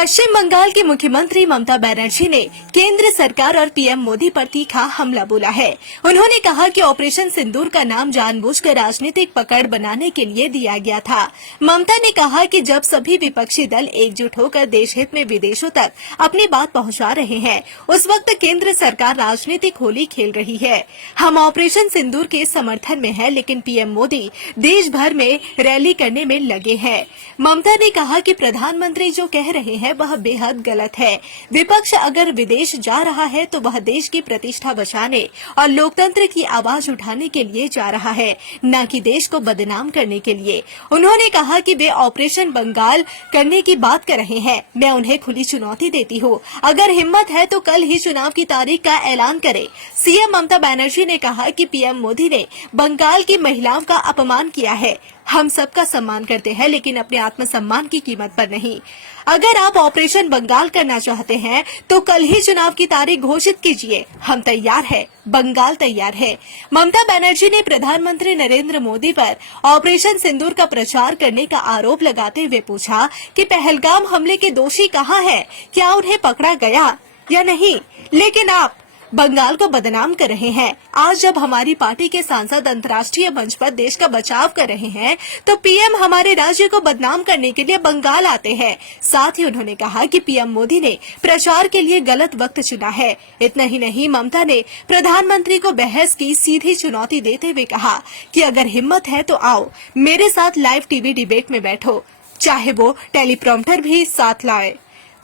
पश्चिम बंगाल की मुख्यमंत्री ममता बनर्जी ने केंद्र सरकार और पीएम मोदी पर तीखा हमला बोला है। उन्होंने कहा कि ऑपरेशन सिंदूर का नाम जानबूझकर राजनीतिक पकड़ बनाने के लिए दिया गया था। ममता ने कहा कि जब सभी विपक्षी दल एकजुट होकर देश हित में विदेशों तक अपनी बात पहुंचा रहे हैं, उस वक्त केंद्र सरकार राजनीतिक होली खेल रही है। हम ऑपरेशन सिंदूर के समर्थन में हैं, लेकिन पीएम मोदी देश भर में रैली करने में लगे हैं। ममता ने कहा कि प्रधानमंत्री जो कह रहे हैं वह बेहद गलत है। विपक्ष अगर विदेश जा रहा है तो वह देश की प्रतिष्ठा बचाने और लोकतंत्र की आवाज उठाने के लिए जा रहा है, न कि देश को बदनाम करने के लिए। उन्होंने कहा कि वे ऑपरेशन बंगाल करने की बात कर रहे हैं। मैं उन्हें खुली चुनौती देती हूँ, अगर हिम्मत है तो कल ही चुनाव की तारीख का ऐलान करें। सीएम ममता बनर्जी ने कहा कि पीएम मोदी ने बंगाल की महिलाओं का अपमान किया है। हम सबका सम्मान करते हैं, लेकिन अपने आत्मसम्मान की कीमत पर नहीं। अगर आप ऑपरेशन बंगाल करना चाहते हैं तो कल ही चुनाव की तारीख घोषित कीजिए। हम तैयार हैं, बंगाल तैयार है। ममता बनर्जी ने प्रधानमंत्री नरेंद्र मोदी पर ऑपरेशन सिंदूर का प्रचार करने का आरोप लगाते हुए पूछा कि पहलगाम हमले के दोषी कहाँ हैं? क्या उन्हें पकड़ा गया या नहीं? लेकिन आप बंगाल को बदनाम कर रहे हैं। आज जब हमारी पार्टी के सांसद अंतर्राष्ट्रीय मंच पर देश का बचाव कर रहे हैं, तो पीएम हमारे राज्य को बदनाम करने के लिए बंगाल आते हैं। साथ ही उन्होंने कहा कि पीएम मोदी ने प्रचार के लिए गलत वक्त चुना है। इतना ही नहीं, ममता ने प्रधानमंत्री को बहस की सीधी चुनौती देते हुए कहा कि अगर हिम्मत है तो आओ, मेरे साथ लाइव टीवी डिबेट में बैठो, चाहे वो टेलीप्रॉम्प्टर भी साथ लाए।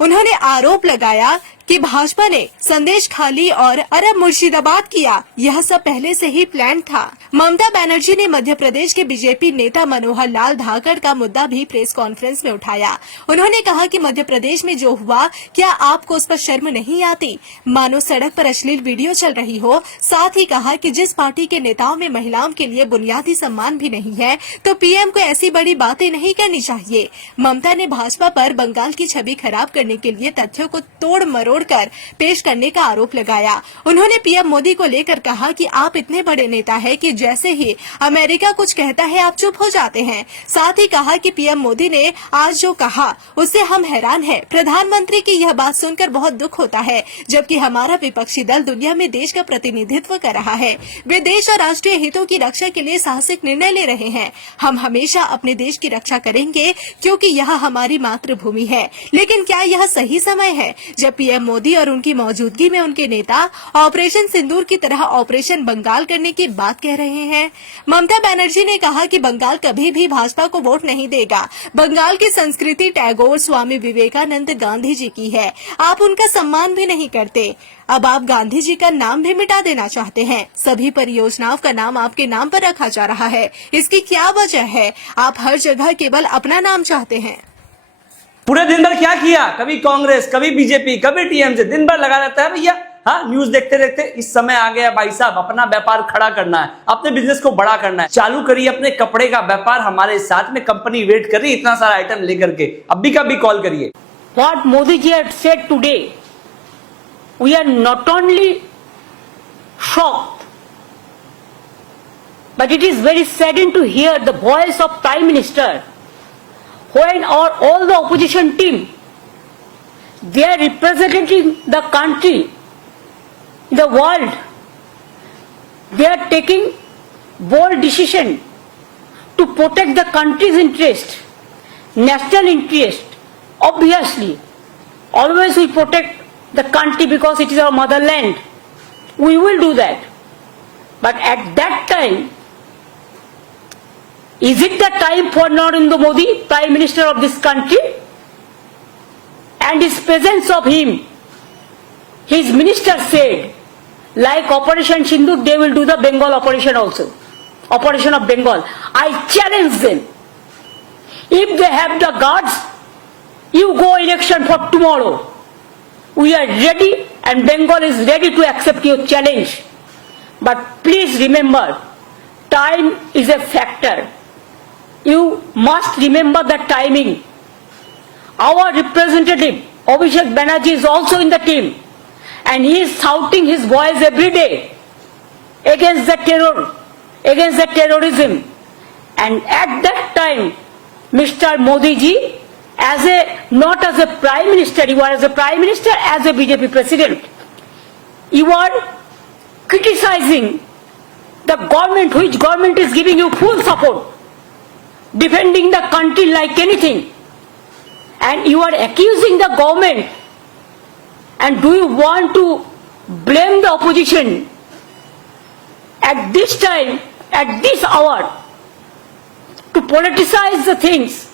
उन्होंने आरोप लगाया कि भाजपा ने संदेश खाली और अरब मुर्शिदाबाद किया, यह सब पहले से ही प्लान था। ममता बनर्जी ने मध्य प्रदेश के बीजेपी नेता मनोहर लाल धाकड़ का मुद्दा भी प्रेस कॉन्फ्रेंस में उठाया। उन्होंने कहा कि मध्य प्रदेश में जो हुआ, क्या आपको उस पर शर्म नहीं आती? मानो सड़क पर अश्लील वीडियो चल रही हो। साथ ही कहा कि जिस पार्टी के नेताओं में महिलाओं के लिए बुनियादी सम्मान भी नहीं है, तो पीएम को ऐसी बड़ी बातें नहीं करनी चाहिए। ममता ने भाजपा पर बंगाल की छवि खराब करने के लिए तथ्यों को तोड़ मरोड़ कर पेश करने का आरोप लगाया। उन्होंने पीएम मोदी को लेकर कहा कि आप इतने बड़े नेता हैं कि जैसे ही अमेरिका कुछ कहता है आप चुप हो जाते हैं। साथ ही कहा कि पीएम मोदी ने आज जो कहा उससे हम हैरान हैं। प्रधानमंत्री की यह बात सुनकर बहुत दुख होता है, जबकि हमारा विपक्षी दल दुनिया में देश का प्रतिनिधित्व कर रहा है। वे देश और राष्ट्रीय हितों की रक्षा के लिए साहसिक निर्णय ले रहे हैं। हम हमेशा अपने देश की रक्षा करेंगे, क्योंकि यह हमारी मातृभूमि है। लेकिन क्या यह सही समय है जब पीएम मोदी और उनकी मौजूदगी में उनके नेता ऑपरेशन सिंदूर की तरह ऑपरेशन बंगाल करने की बात कह रहे हैं? ममता बनर्जी ने कहा कि बंगाल कभी भी भाजपा को वोट नहीं देगा। बंगाल की संस्कृति टैगोर, स्वामी विवेकानंद, गांधी जी की है। आप उनका सम्मान भी नहीं करते। अब आप गांधी जी का नाम भी मिटा देना चाहते हैं। सभी परियोजनाओं का नाम आपके नाम पर रखा जा रहा है। इसकी क्या वजह है? आप हर जगह केवल अपना नाम चाहते हैं। पूरे दिन भर क्या किया? कभी कांग्रेस, कभी बीजेपी, कभी टीएमसी, दिन भर लगा रहता है भैया। हाँ, न्यूज देखते देखते इस समय आ गया भाई साहब, अपना व्यापार खड़ा करना है, अपने बिजनेस को बड़ा करना है। चालू करिए अपने कपड़े का व्यापार, हमारे साथ में कंपनी वेट कर रही है इतना सारा आइटम लेकर के। अभी का भी कॉल करिए। What Modi ji had said today, we are not only shocked, but it is very saddening to hear the voice of Prime Minister when all the opposition team, they are representing the country, the world. They are taking bold decision to protect the country's interest, national interest. Obviously, always we protect the country because it is our motherland. We will do that. But at that time, is it the time for Narendra Modi, Prime Minister of this country, and his presence of him? His minister said, like Operation Sindoor, they will do the Bengal operation also. Operation of Bengal. I challenge them. If they have the guards, you go election for tomorrow. We are ready and Bengal is ready to accept your challenge. But please remember, time is a factor. You must remember the timing. Our representative Abhishek Banerjee is also in the team, and he is shouting his voice every day against the terror, against the terrorism. And at that time, Mr. Modi ji not as a prime minister, you are as a prime minister, as a BJP president. You are criticizing the government, which government is giving you full support, defending the country like anything. And you are accusing the government. And do you want to blame the opposition at this time, at this hour, to politicize the things?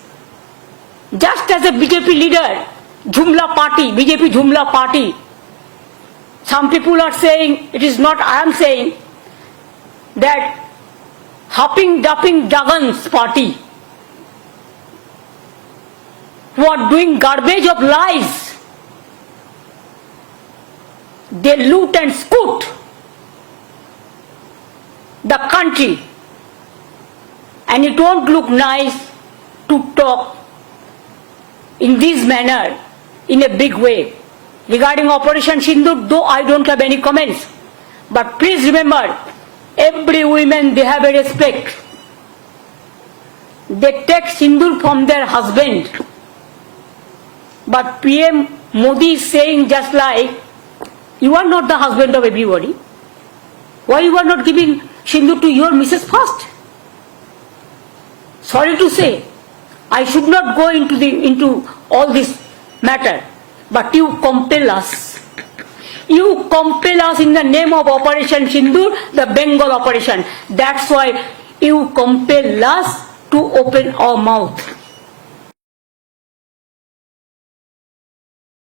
Just as a BJP leader, Jumla party, BJP Jumla party, some people are saying, it is not I am saying, that hopping, dupping, Jagan's party, who are doing garbage of lies. They loot and scoot the country, and it won't look nice to talk in this manner, in a big way. Regarding Operation Sindoor, though I don't have any comments, but please remember, every woman, they have a respect. They take Sindoor from their husband. But PM Modi is saying just like, you are not the husband of everybody. Why you are not giving Sindoor to your missus first? Sorry to say, I should not go into all this matter, but you compel us. You compel us in the name of Operation Sindoor, the Bengal operation. That's why you compel us to open our mouth.